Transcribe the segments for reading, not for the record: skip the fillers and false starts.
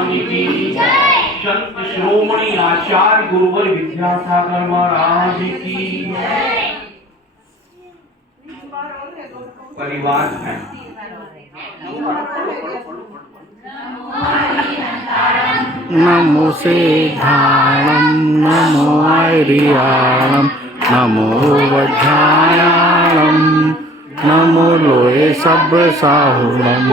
भगवान की संत श्रोमणी आचार्य गुरुवर विद्यासागर महाराज की परिवार है। नमो सिद्धाणं नमो आर्याणं नमो वज्रायाणं नमो लोहे सब साहुणं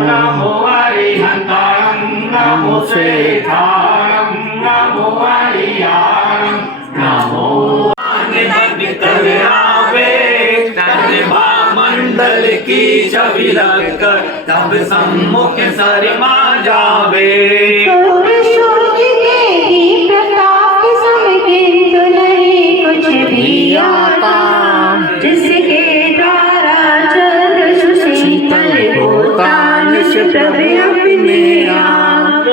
नमो हरिहंतारं नमो सिद्धाणं नमो आर्याणं नमो मंडल की छवि लगकर तब सम्मुख सरिमा जावे। जिसके द्वारा चंद्र सुशीतल होता निष्प्रभ अपने आप।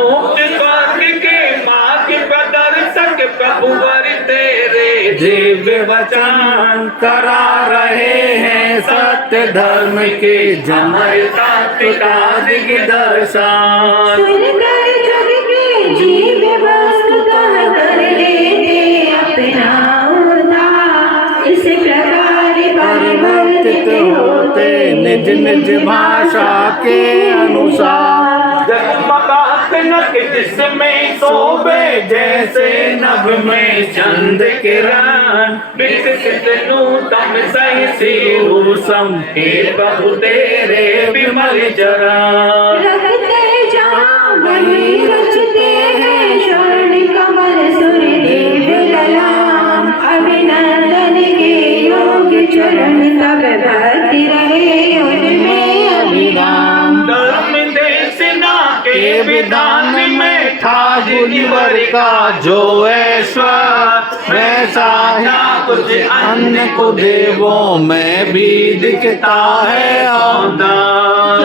स्वर्ग के मार्ग प्रदर्शक प्रभुवर तेरे दिव्य वचन करा रहे हैं सत्य धर्म के जमयता पिता दिग्दर्शन। सुनकर जग के जीव वस्तुतः कर लेते अपना उद्धार। इस प्रकार परिवर्तित होते निज निज भाषा के अनुसार। जिसमें शोभे जैसे नभ में चंद किरण विकसित नूतन सहसी रूसम हे प्रभु तेरे विमल चरण। रखते जहाँ वही रचते हैं स्वर्ण कमल सूर्यदेव ललाम। अभिनंदन के योग्य चरण तब भक्ति रहे उनमें अभिराम। धर्म देशना के विधान में था गुरुवर का जो ऐश्वर वैसा या कुछ अन्य को देवों में भी दिखता है औदार।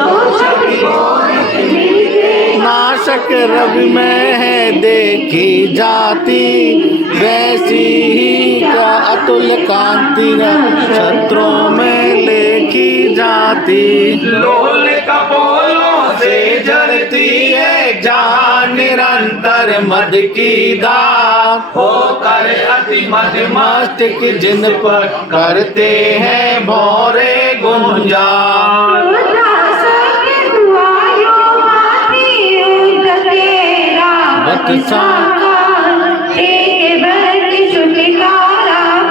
नाशक रवि में है देखी जाती वैसी ही का अतुल कांति नक्षत्रों में लेखी जाती। लोल कपोलों से जलती है जहाँ निरंतर मद की दात होकर अति मस्तिष्क जिन पर करते हैं भौरे गुंजान।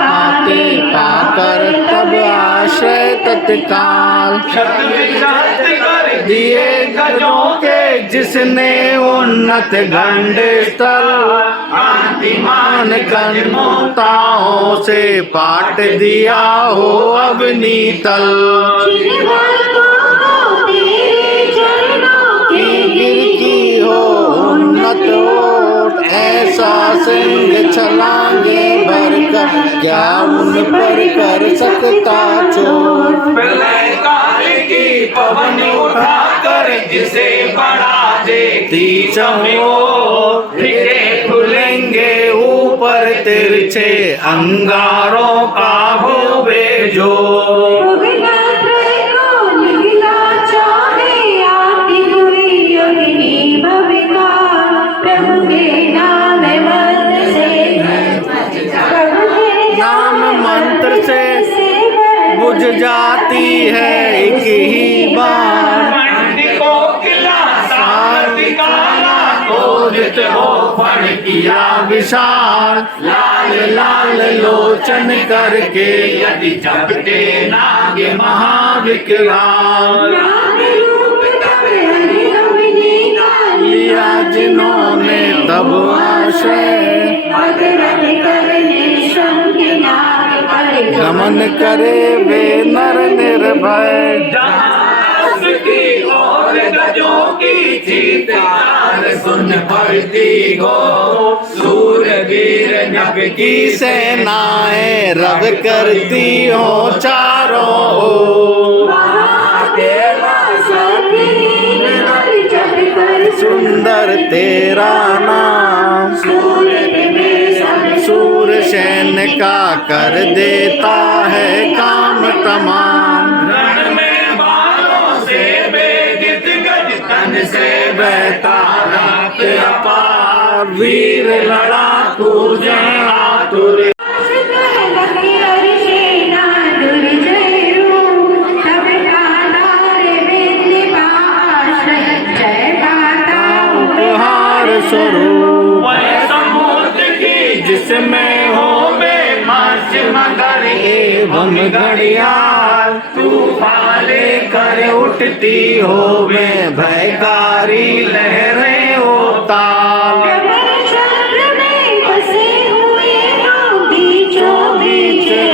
आते पाकर तब आश्रय तत्काल कर दिए गजों के जिसने उन्नत गंड स्तर कांतिमान कर्मोताओं से पाट दिया हो अब नीतल। गिर की हो उन्नत ओट ऐसा सिंह छलांगे भरकर क्या उन पर कर सकता चोट। प्रलय काल की पवन उठा कर जिसे बढ़ा देती चमो फिके खुलेंगे ऊपर तिरछे अंगारों का हो बेजो। बुझ जाती है एक ही बार को किला हो फण किया विशाल लाल लाल लोचन करके यदि चपटे नाग महाविकराल। लिया जिन्होंने तब आश्रय गमन करे वे नर निर्भय। की और गजों की चीत्कार सुन पड़ती हो सूरवीर नभ की सेनाएं रव करती हो चारों ओर। सुंदर तेरा नाम सूर सैन्य का कर देता है काम तमाम। रण में बालों से बेगित गज तन से बहता अपार वीर लड़ा तू जय आतुर स्वरूप समुद्र की जिसमें हो बेमास मगर एवं घड़ियाल तूफान कर उठती हो में भयकारी लहरें उतार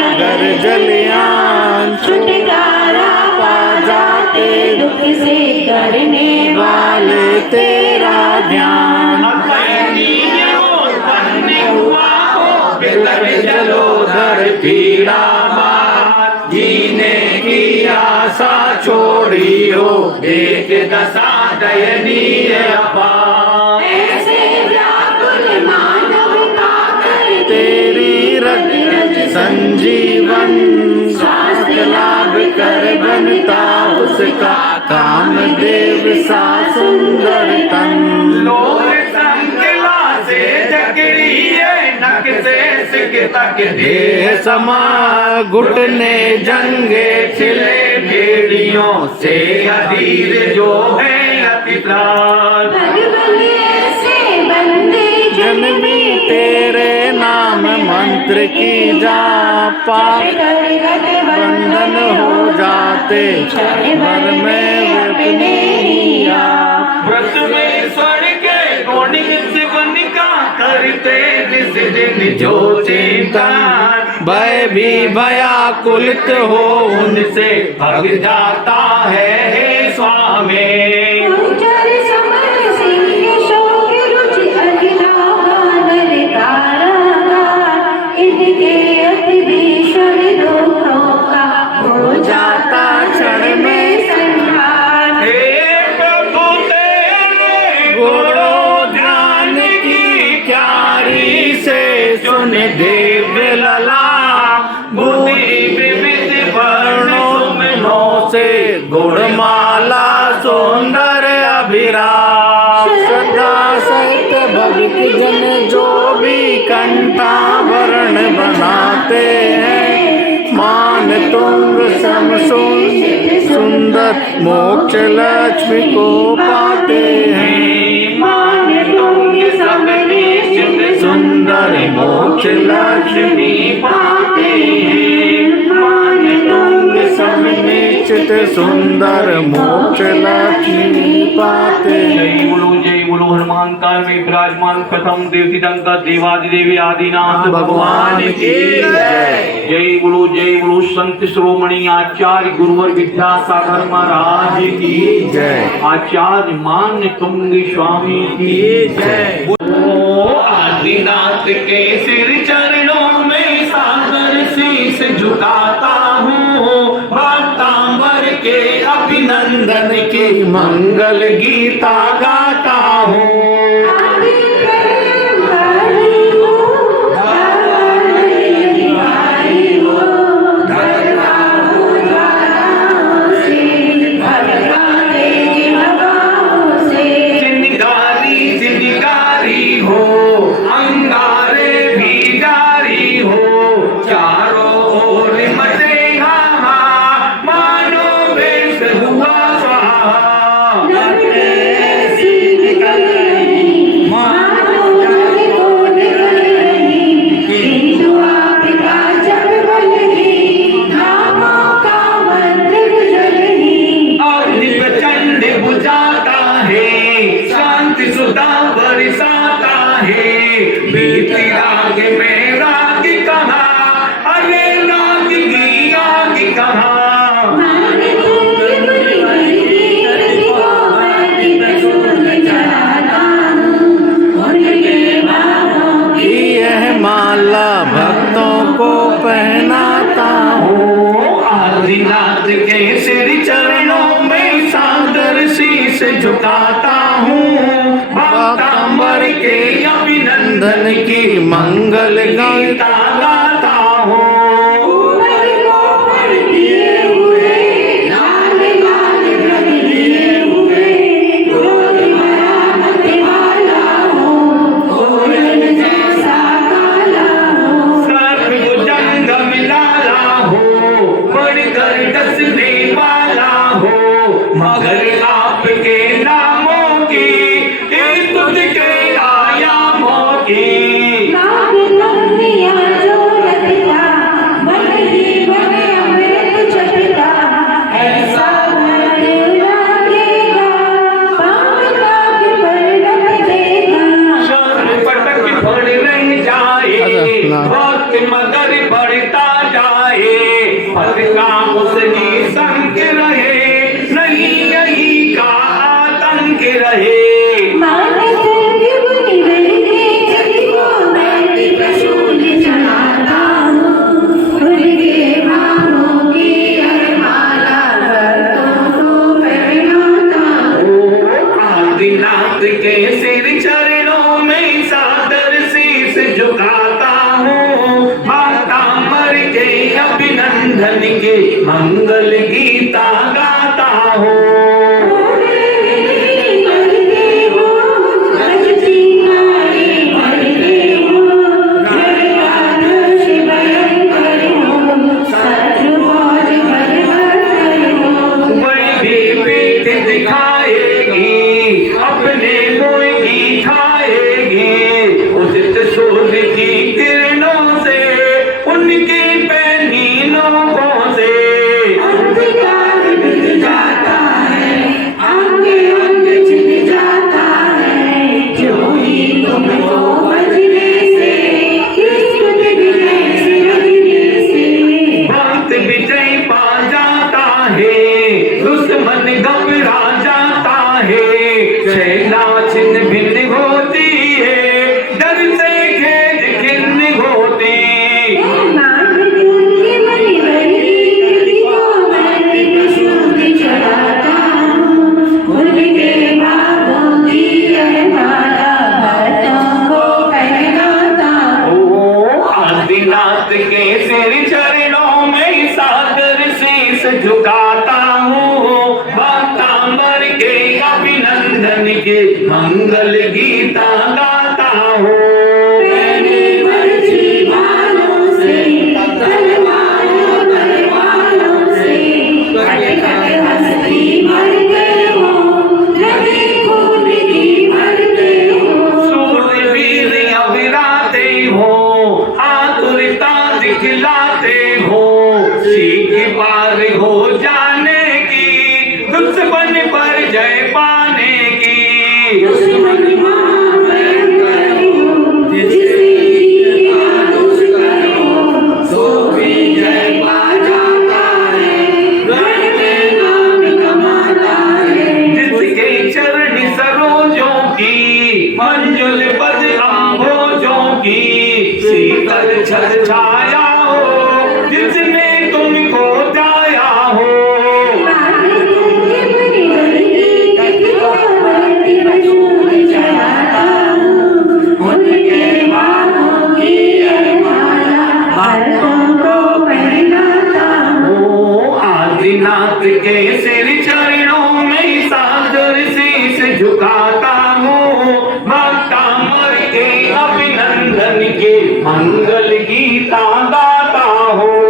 अगर जलियान छुटकारा पा जाते दुख से करने वाले तेरा ध्यान जलोधर पीड़ा बात जीने की आशा छोड़ी हो एक दशा दयनीय अपार ऐसे व्याकुल मानव पाकर तेरी रज संजीवन स्वास्थ्य लाभ कर बनता उसका कामदेव सा सुंदर तन लोग संकला से जकड़ी नक से सिक तक देह समा घुटने जंगे छिले भेड़ियों से अधीर जो है अति प्राण जन्मी तेरे नाम मंत्र की जापा बंधन हो जाते भर में व्रत में स्वर के गौणिक शिवन का करते जिस दिन जो चिंता भय भी भयाकुलित हो उनसे भग जाता है हे स्वामी देव लला बुद्धि विविध वर्णों में नौ से गुणमाला सुंदर अभिराम सदा सत्य भक्ति जन जो भी कंठाभरण बनाते हैं मान तुंग सम सुंदर मोक्ष लक्ष्मी को पाते हैं मान तुंग सम सुंदर मोक्ष लक्ष्मी पाते हैं मान तुंग सम निश्चित सुंदर मोक्ष लक्ष्मी पाते हैं जय बोलो हनुमान काल में विराजमान प्रथम देवती टंका देवादिदेवी आदिनाथ भगवान की जय बोलो संत श्रोमणी आचार्य गुरुवर विद्यासागर महाराज की जय आचार्य मान तुंग स्वामी की जय आदिनाथ के सिर चरणों में सादर शीश झुकाता हूँ भक्तांबर के अभिनंदन की मंगल गीता गाता हूँ झुकाता हूँ भक्तांबर के अभिनंदन की मंगल गीता गाता हूँ लाल लाल रंग लिए हुए क्रोध भरा मत वाला सिर चरणों में सादर शीस झुकाता हूँ, माता मर के अभिनंदन के मंगल गीता गाता हूँ। झुकाता हूँ, माता मर के अभिनंदन के मंगल गीता गाता हूँ। छाया हो जिसने तुमको जाया हो, आदिनाथ के सिर चरणों में सादर शीस झुकाता हूँ, माता मर के अभिनंदन के मंगल गीता गाता हूँ।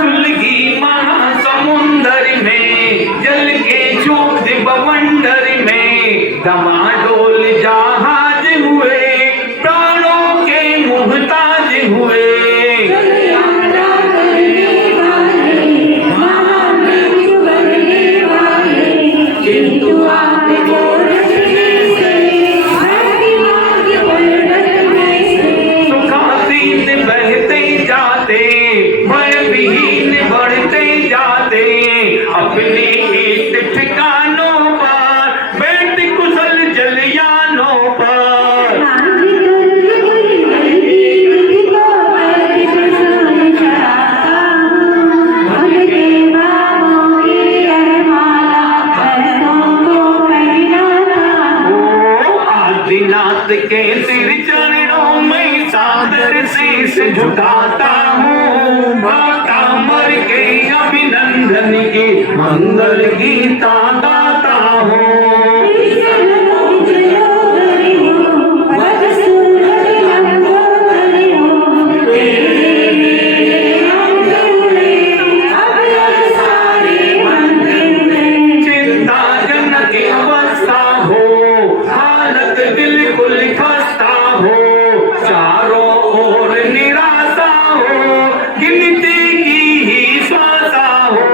सुलगी महासमुंदर में जल के चूक बवंडर में डमाडोल जहाज हुए, प्राणों के मुहताज हुए। के सिर चरणों में सादर शीस झुकाता हूँ, माता मर के अभिनंदन की मंगल गीता गाता हूँ। गिनती की ही श्वासा हो,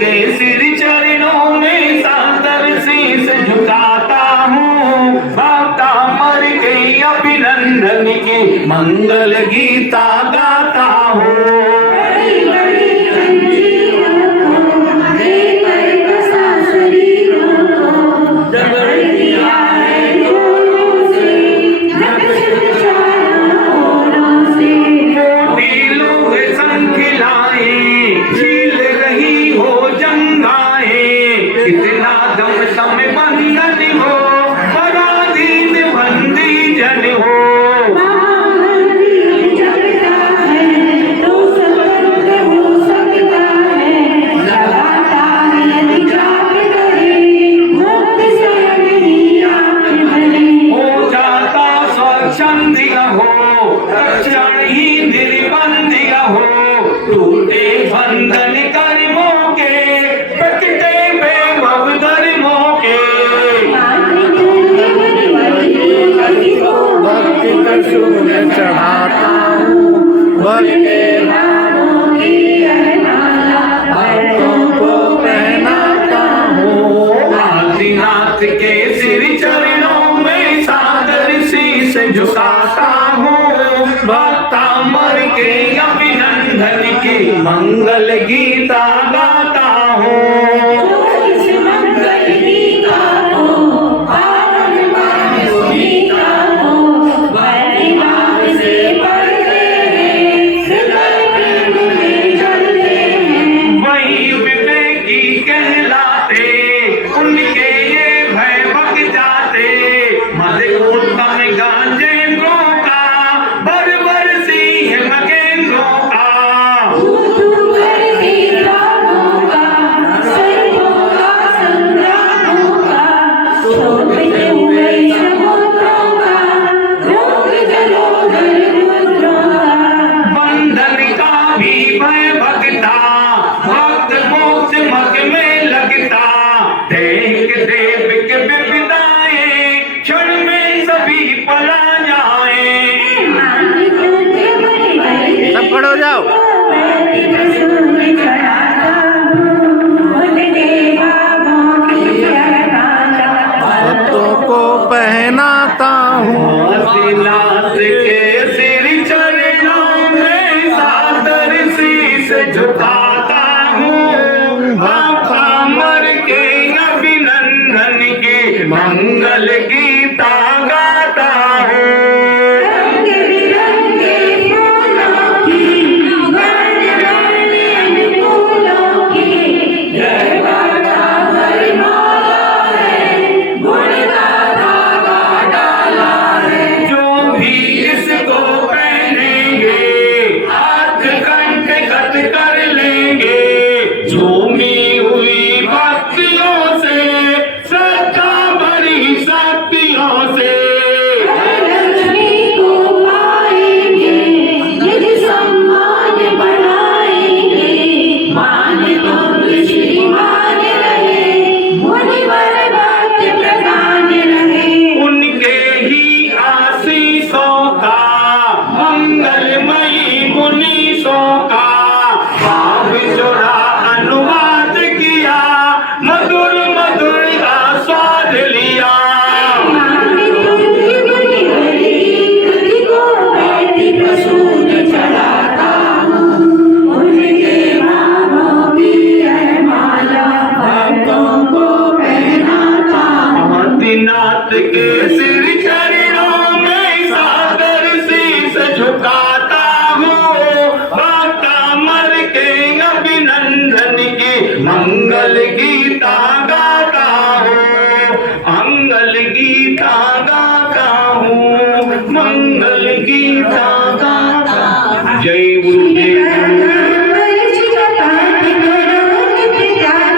के सिर चरणों में सादर शीस झुकाता हूँ। भक्ता मर के अभिनंदन की मंगल गीता गाता हूँ। बड़ी बड़ी जंजीरों को देकर कसा शरीरों को जकड़ दिया है जोरों से, नक्श चारों ओरों से। मोटी लोग संखिलाए झील रही हो जंगाए, कितना दम सम बंधन हो पराधीन बंदी जन हो। महामंत्री जगता है तो सत्य हो सकता है, लगाता है यदि जाप करे मुक्त स्वयं ही आप बने। हो जाता स्वच्छंदी हो क्षण ही निर्बंधी हो, टूटे बंधन कर्मों के प्रकटे वैभव धर्मों के। भक्ति का सूर्य चढ़ाता हूँ, भक्ति नामों की यह माला भक्तों को पहनाता हूँ। आदिनाथ के सिर चरणों में सादर शीस झुकाता हूँ। भक्ता मर के अभिनंदन की मंगल गीता गाता हूँ। इस मंगल गीता को पावन मानस गीता को भक्ति भाव से पढ़ते हैं, हृदय प्रेम में जलते हैं। वही विवेकी कहलाते, उनके ये भय भग जाते। मद उत्तम गांजेंद्रों का बरबर सिंह मगेंद्रों का। तू करके रामों का सर्वों का संग्रामों का, शोभित हुए समुद्रों का रोग जलोदर रुद्रों का। बंधन का भी भय